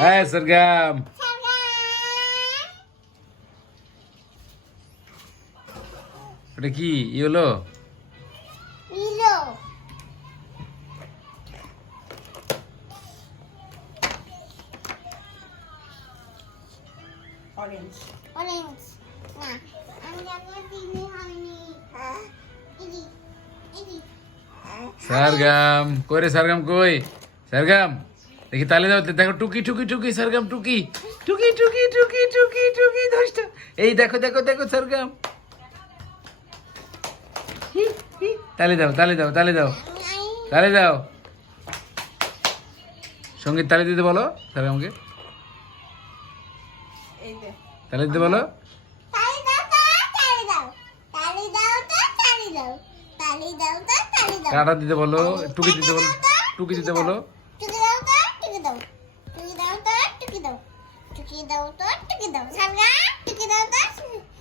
হ্যাঁ সরগম ওটা কি ই হলো Milo. Orange Orange. Nah, আমি জানি দিনে হয়নি হ্যাঁ ইদি ইদি সরগম কই রে সরগম কই সরগম দেখি তাহলে দাও দেখো টুকি টুকি টুকি সরগম টুকি। টুকি টুকি টুকি টুকি টুকি দশটা এই দেখো দেখো দেখো সরগম। তালে দাও তালে দাও তালে দাও তালে দাও সংগীত তালে দিতে বলো সরগমকে তালে দিতে বলো। তালি দাও তা তালি দাও। তালি দাও তা তালি দাও। তালি দাও তা তালি দাও। কাটা দিতে বলো টুকি দিতে বলো টুকি দিতে বলো। টুকি দাও তো টুকি দাও। টুকি